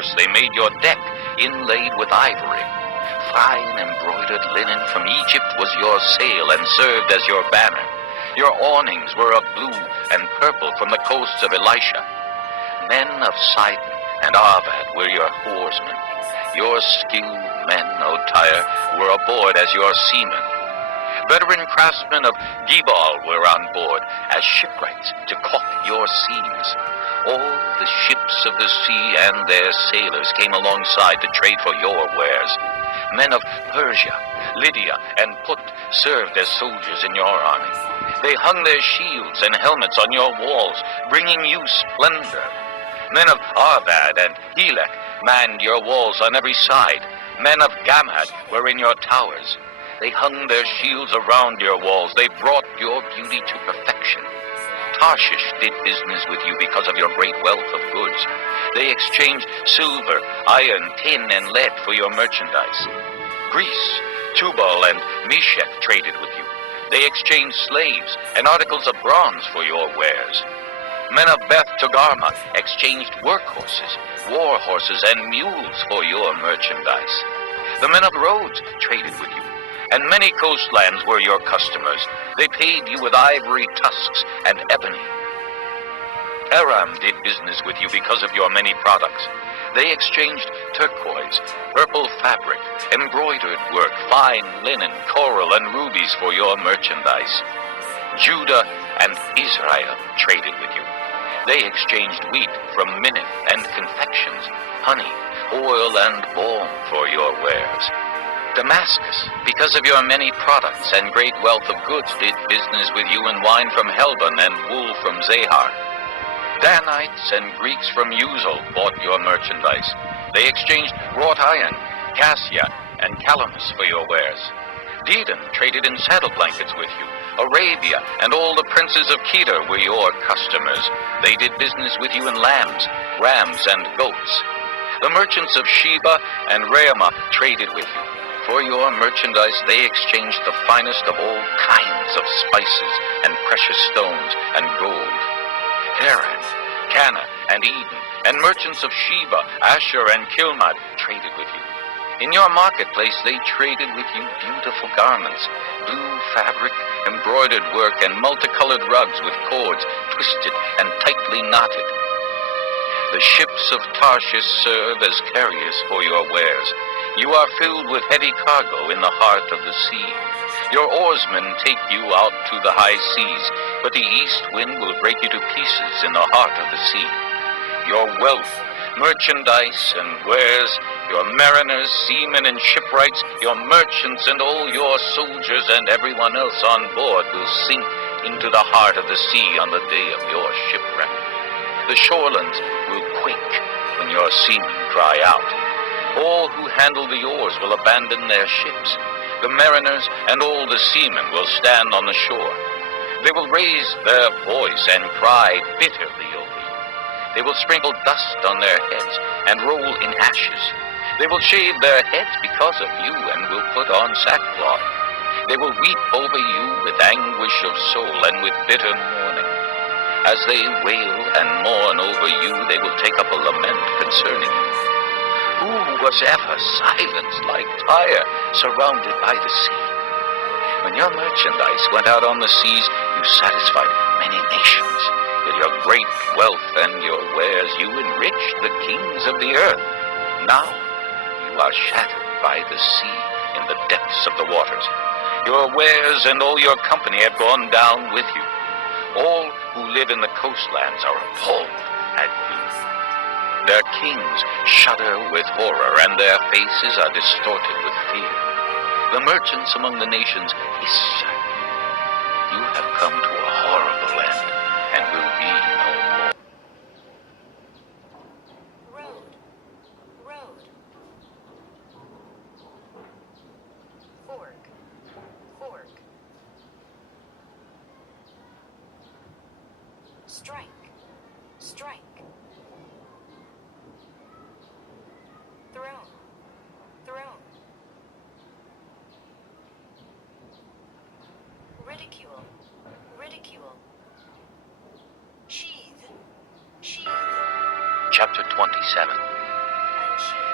Cyprus they made your deck, inlaid with ivory. Fine embroidered linen from Egypt was your sail and served as your banner. Your awnings were of blue and purple from the coasts of Elisha. Men of Sidon and Arvad were your oarsmen. Your skilled men, O Tyre, were aboard as your seamen. Veteran craftsmen of Gebal were on board as shipwrights to caulk your seams. All the ships of the sea and their sailors came alongside to trade for your wares. Men of Persia, Lydia, and Put served as soldiers in your army. They hung their shields and helmets on your walls, bringing you splendor. Men of Arvad and Helek manned your walls on every side. Men of Gamad were in your towers. They hung their shields around your walls. They brought your beauty to perfection. Tarshish did business with you because of your great wealth of goods. They exchanged silver, iron, tin, and lead for your merchandise. Greece, Tubal, and Meshech traded with you. They exchanged slaves and articles of bronze for your wares. Men of Beth Togarmah exchanged workhorses, war horses, and mules for your merchandise. The men of Rhodes traded with you, and many coastlands were your customers. They paid you with ivory tusks and ebony. Aram did business with you because of your many products. They exchanged turquoise, purple fabric, embroidered work, fine linen, coral, and rubies for your merchandise. Judah and Israel traded with you. They exchanged wheat from Minnith and confections, honey, oil, and balm for your wares. Damascus, because of your many products and great wealth of goods, did business with you in wine from Helbon and wool from Zahar. Danites and Greeks from Uzal bought your merchandise. They exchanged wrought iron, cassia, and calamus for your wares. Dedan traded in saddle blankets with you. Arabia and all the princes of Kedar were your customers. They did business with you in lambs, rams, and goats. The merchants of Sheba and Raamah traded with you. For your merchandise they exchanged the finest of all kinds of spices and precious stones and gold. Haran, Cana, and Eden, and merchants of Sheba, Asher, and Kilmad traded with you. In your marketplace they traded with you beautiful garments, blue fabric, embroidered work, and multicolored rugs with cords twisted and tightly knotted. The ships of Tarshish serve as carriers for your wares. You are filled with heavy cargo in the heart of the sea. Your oarsmen take you out to the high seas, but the east wind will break you to pieces in the heart of the sea. Your wealth, merchandise, and wares, your mariners, seamen, and shipwrights, your merchants, and all your soldiers, and everyone else on board will sink into the heart of the sea on the day of your shipwreck. The shorelands will quake when your seamen cry out. All who handle the oars will abandon their ships. The mariners and all the seamen will stand on the shore. They will raise their voice and cry bitterly over you. They will sprinkle dust on their heads and roll in ashes. They will shave their heads because of you and will put on sackcloth. They will weep over you with anguish of soul and with bitter mourning. As they wail and mourn over you, they will take up a lament concerning you. Who was ever silenced like Tyre, surrounded by the sea? When your merchandise went out on the seas, you satisfied many nations. With your great wealth and your wares, you enriched the kings of the earth. Now you are shattered by the sea in the depths of the waters. Your wares and all your company have gone down with you. All who live in the coastlands are appalled at you. Their kings shudder with horror, and their faces are distorted with fear. The merchants among the nations hiss at you. You have come to a horrible end, and will be no more. Road, road. Fork, fork. Strike, strike. Throne, throne. Ridicule, ridicule. Sheathe, sheathe. Chapter 27.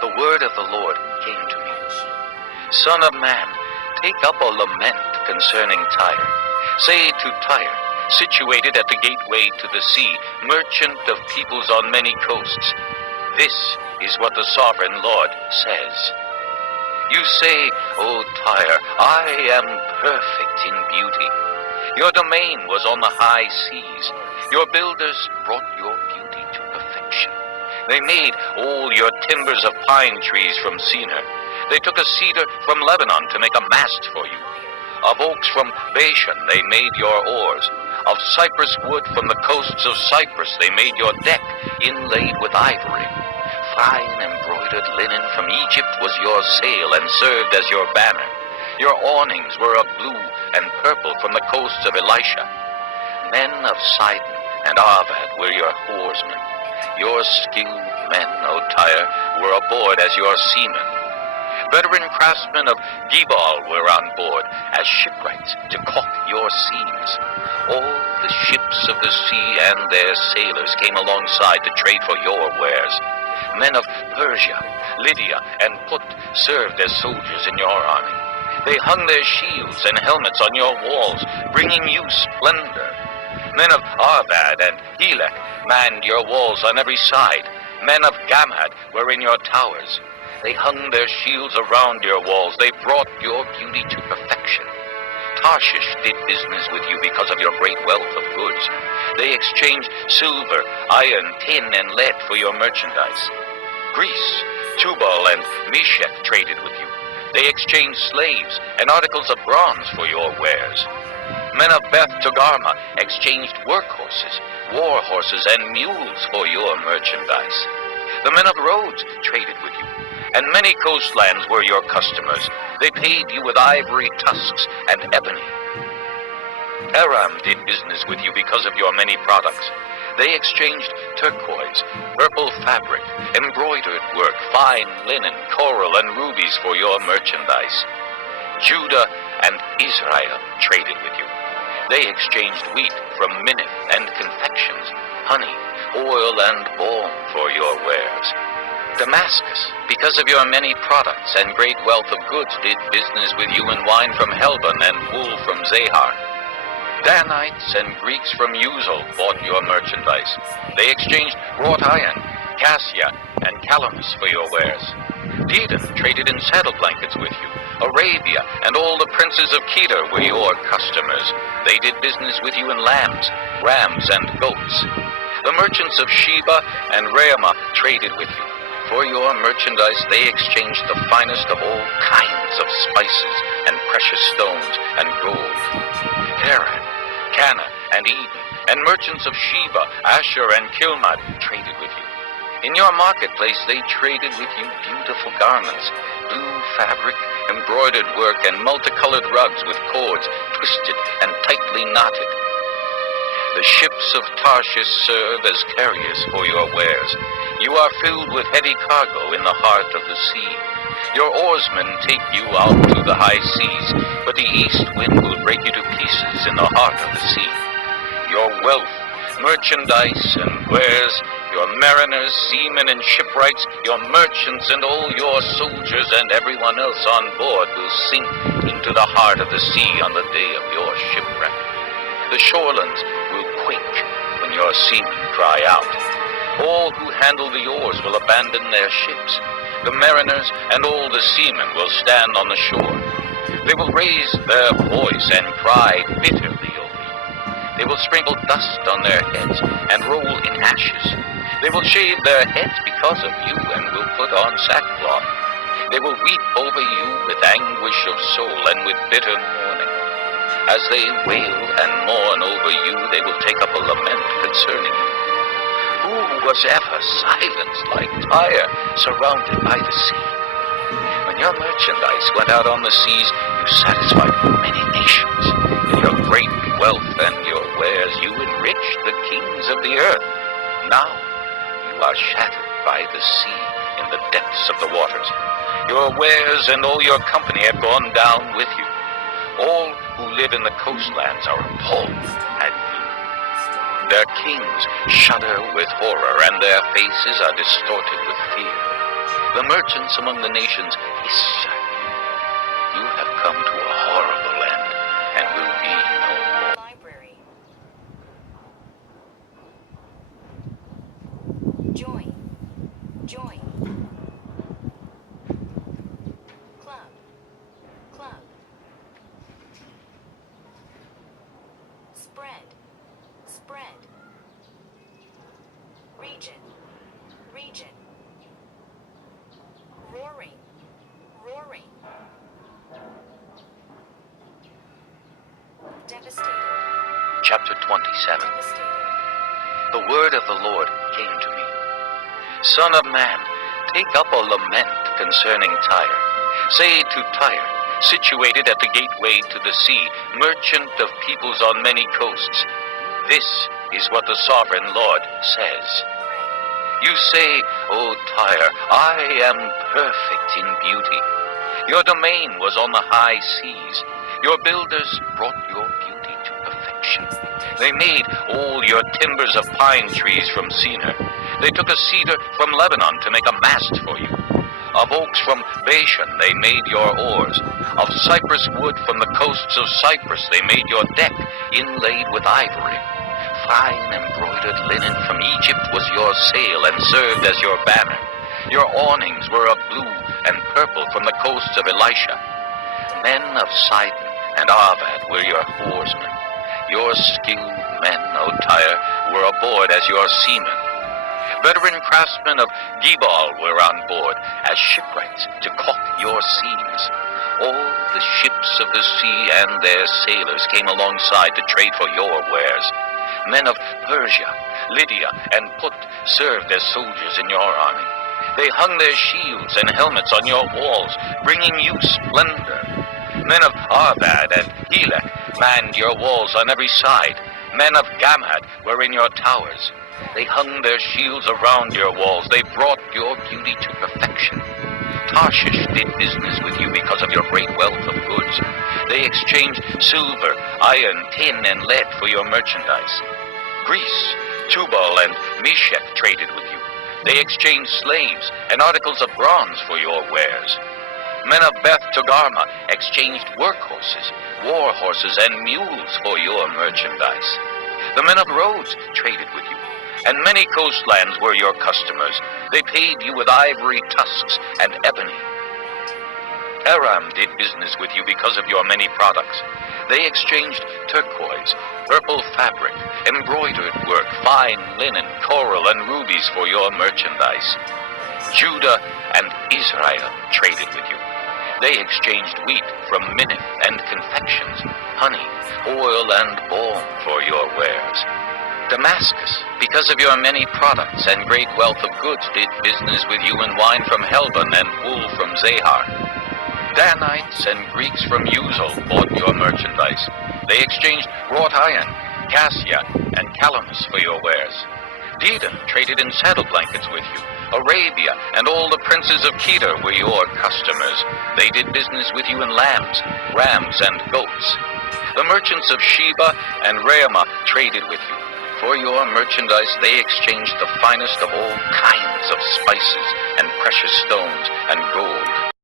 the word of the Lord came to me. Son of man, take up a lament concerning Tyre. Say to Tyre, situated at the gateway to the sea, merchant of peoples on many coasts, this is what the sovereign Lord says. You say, O Tyre, I am perfect in beauty. Your domain was on the high seas. Your builders brought your beauty to perfection. They made all your timbers of pine trees from Senir. They took a cedar from Lebanon to make a mast for you. Of oaks from Bashan they made your oars. Of cypress wood from the coasts of Cyprus they made your deck, inlaid with ivory. Fine embroidered linen from Egypt was your sail and served as your banner. Your awnings were of blue and purple from the coasts of Elisha. Men of Sidon and Arvad were your oarsmen. Your skilled men, O Tyre, were aboard as your seamen. Veteran craftsmen of Gebal were on board as shipwrights to caulk your seams. All the ships of the sea and their sailors came alongside to trade for your wares. Men of Persia, Lydia, and Put served as soldiers in your army. They hung their shields and helmets on your walls, bringing you splendor. Men of Arvad and Helek manned your walls on every side. Men of Gamad were in your towers. They hung their shields around your walls. They brought your beauty to perfection. Tarshish did business with you because of your great wealth of goods. They exchanged silver, iron, tin, and lead for your merchandise. Greece, Tubal, and Meshech traded with you. They exchanged slaves and articles of bronze for your wares. Men of Beth Togarmah exchanged workhorses, war horses, and mules for your merchandise. The men of Rhodes traded with you, and many coastlands were your customers. They paid you with ivory tusks and ebony. Aram did business with you because of your many products. They exchanged turquoise, purple fabric, embroidered work, fine linen, coral, and rubies for your merchandise. Judah and Israel traded with you. They exchanged wheat from Minnith and confections, honey, oil, and balm for your wares. Damascus, because of your many products and great wealth of goods, did business with you in wine from Helbon and wool from Zahar. Danites and Greeks from Uzal bought your merchandise. They exchanged wrought iron, cassia, and calamus for your wares. Dedan traded in saddle blankets with you. Arabia and all the princes of Kedar were your customers. They did business with you in lambs, rams, and goats. The merchants of Sheba and Ramah traded with you. For your merchandise they exchanged the finest of all kinds of spices and precious stones and gold. Haran, Cana, and Eden, and merchants of Sheba, Asher, and Kilmad traded with you. In your marketplace they traded with you beautiful garments, blue fabric, embroidered work, and multicolored rugs with cords twisted and tightly knotted. The ships of Tarshish serve as carriers for your wares. You are filled with heavy cargo in the heart of the sea. Your oarsmen take you out to the high seas, but the east wind will break you to pieces in the heart of the sea. Your wealth, merchandise, and wares, your mariners, seamen, and shipwrights, your merchants, and all your soldiers and everyone else on board will sink into the heart of the sea on the day of your shipwreck. The shorelands will quake when your seamen cry out. All who handle the oars will abandon their ships. The mariners and all the seamen will stand on the shore. They will raise their voice and cry bitterly over you. They will sprinkle dust on their heads and roll in ashes. They will shave their heads because of you and will put on sackcloth. They will weep over you with anguish of soul and with bitter mourning. As they wail and mourn over you, they will take up a lament concerning you. Who was ever silenced like Tyre, surrounded by the sea? When your merchandise went out on the seas, you satisfied many nations. In your great wealth and your wares, you enriched the kings of the earth. Now you are shattered by the sea in the depths of the waters. Your wares and all your company have gone down with you. All who live in the coastlands are appalled at you. Their kings shudder with horror, and their faces are distorted with fear. The merchants among the nations hissed at you. You have come to a horrible end, and will be no more. Library. Join. Join. Club. Club. Spread. Spread. Region. Region. Roaring. Roaring. Devastated. Chapter 27. Devastated. The word of the Lord came to me. Son of man, take up a lament concerning Tyre. Say to Tyre, situated at the gateway to the sea, merchant of peoples on many coasts, this is what the sovereign Lord says. You say, O Tyre, I am perfect in beauty. Your domain was on the high seas. Your builders brought your beauty to perfection. They made all your timbers of pine trees from Senir. They took a cedar from Lebanon to make a mast for you. Of oaks from Bashan they made your oars. Of cypress wood from the coasts of Cyprus they made your deck, inlaid with ivory. Fine embroidered linen from Egypt was your sail and served as your banner. Your awnings were of blue and purple from the coasts of Elisha. Men of Sidon and Arvad were your oarsmen. Your skilled men, O Tyre, were aboard as your seamen. Veteran craftsmen of Gebal were on board as shipwrights to caulk your seams. All the ships of the sea and their sailors came alongside to trade for your wares. Men of Persia, Lydia, and Put served as soldiers in your army. They hung their shields and helmets on your walls, bringing you splendor. Men of Arvad and Helek manned your walls on every side. Men of Gamad were in your towers. They hung their shields around your walls. They brought your beauty to perfection. Tarshish did business with you because of your great wealth of goods. They exchanged silver, iron, tin, and lead for your merchandise. Greece, Tubal, and Meshech traded with you. They exchanged slaves and articles of bronze for your wares. Men of Beth Togarmah exchanged workhorses, war horses, and mules for your merchandise. The men of Rhodes traded with you, and many coastlands were your customers. They paid you with ivory tusks and ebony. Aram did business with you because of your many products. They exchanged turquoise, purple fabric, embroidered work, fine linen, coral, and rubies for your merchandise. Judah and Israel traded with you. They exchanged wheat from Minnith and confections, honey, oil, and balm for your wares. Damascus, because of your many products and great wealth of goods, did business with you in wine from Helbon and wool from Zahar. Danites and Greeks from Uzal bought your merchandise. They exchanged wrought iron, cassia, and calamus for your wares. Dedan traded in saddle blankets with you. Arabia and all the princes of Kedar were your customers. They did business with you in lambs, rams, and goats. The merchants of Sheba and Raamah traded with you. For your merchandise they exchanged the finest of all kinds of spices and precious stones and gold.